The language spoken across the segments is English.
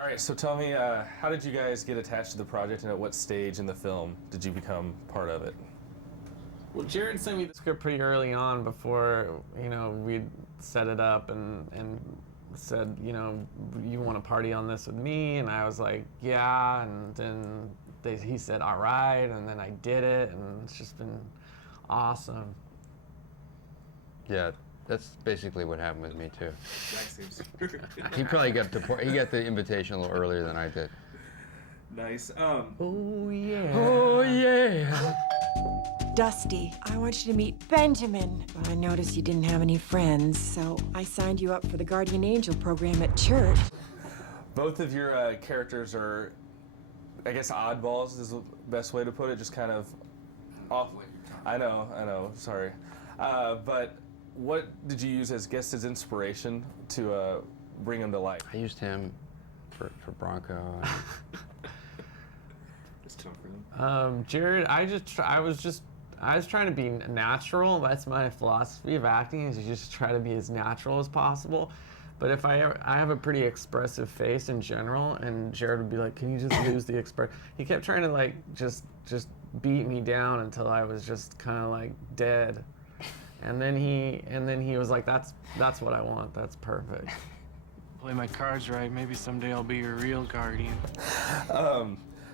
All right, so tell me, how did you guys get attached to the project, and at what stage in the film did you become part of it? Well, Jared sent me the script pretty early on before, we'd set it up and said, you want to party on this with me? And I was like, yeah. And then he said, all right. And then I did it, and it's just been awesome. Yeah, that's basically what happened with me too. He probably got the invitation a little earlier than I did. Nice. Oh yeah. Oh yeah. Dusty, I want you to meet Benjamin. Well, I noticed you didn't have any friends, so I signed you up for the Guardian Angel program at church. Both of your characters are, I guess, oddballs is the best way to put it, just kind of off. I know, sorry. But what did you use as inspiration to bring him to life? I used him for Bronco. Jared, I was trying to be natural. That's my philosophy of acting, is you just try to be as natural as possible. But if I have a pretty expressive face in general, and Jared would be like, "Can you just lose the expression?" He kept trying to like just beat me down until I was just kind of like dead. And then he was like, "That's what I want. That's perfect." Play my cards right. Maybe someday I'll be your real guardian.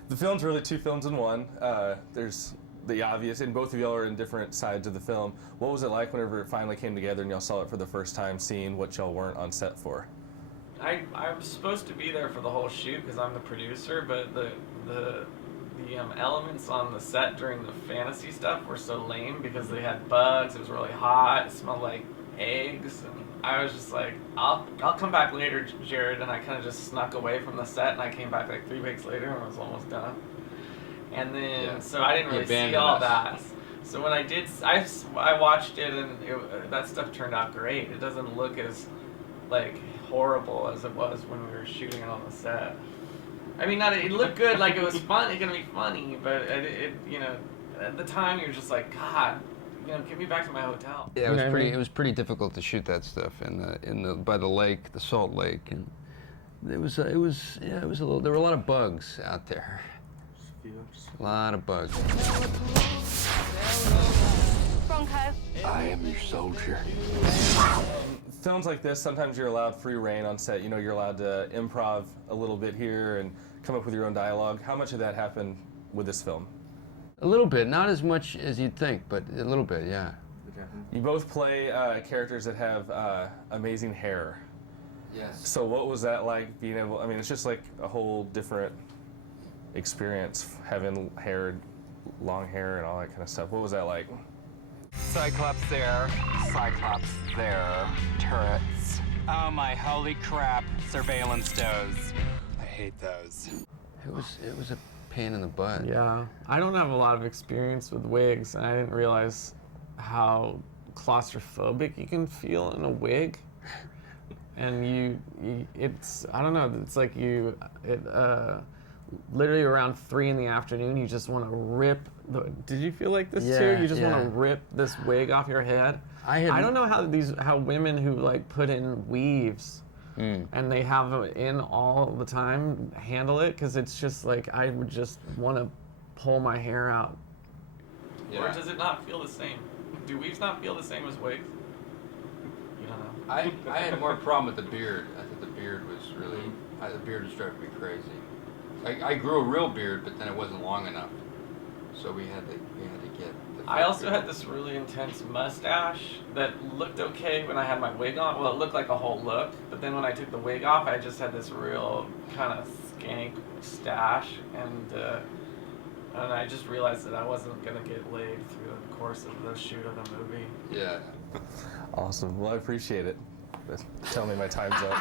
The film's really two films in one. There's the obvious, and both of y'all are in different sides of the film. What was it like whenever it finally came together and y'all saw it for the first time, seeing what y'all weren't on set for? I was supposed to be there for the whole shoot because I'm the producer, but the elements on the set during the fantasy stuff were so lame because they had bugs. It was really hot. It smelled like eggs, and I was just like, I'll come back later, Jared. And I kind of just snuck away from the set, and I came back like 3 weeks later and was almost done. And then so I didn't really see all that. So when I did, I watched it, and that stuff turned out great. It doesn't look as like horrible as it was when we were shooting it on the set. I mean, it looked good, like it was fun. It's gonna be funny, but at the time you're just like, God, get me back to my hotel. Yeah, it was pretty difficult to shoot that stuff by the lake, the Salt Lake, and it was a little. There were a lot of bugs out there. A lot of bugs. Bronco. I am your soldier. Films like this, sometimes you're allowed free reign on set. You're allowed to improv a little bit here and come up with your own dialogue. How much of that happened with this film? A little bit, not as much as you'd think, but a little bit, yeah. Okay. You both play characters that have amazing hair. Yes. So what was that like, being able, I mean, it's just like a whole different experience, having long hair and all that kind of stuff. What was that like? Cyclops there, Cyclops there, turrets. Oh my holy crap, surveillance does. I hate those. It was a pain in the butt. Yeah, I don't have a lot of experience with wigs, and I didn't realize how claustrophobic you can feel in a wig. And it's, I don't know, it's like literally around 3 in the afternoon, you just want to rip did you feel like this too? You just want to rip this wig off your head? I don't know how women who like put in weaves and they have it in all the time handle it, because it's just like, I would just want to pull my hair out. Yeah. Or does it not feel the same? Do weaves not feel the same as wigs? You don't know. I had more problem with the beard. I thought the beard was really, the beard was driving me crazy. I grew a real beard, but then it wasn't long enough, so we had to get. I also had this really intense mustache that looked okay when I had my wig on. Well, it looked like a whole look, but then when I took the wig off, I just had this real kind of skank stash, and I just realized that I wasn't gonna get laid through the course of the shoot of the movie. Yeah. Awesome. Well, I appreciate it. Tell me my time's up.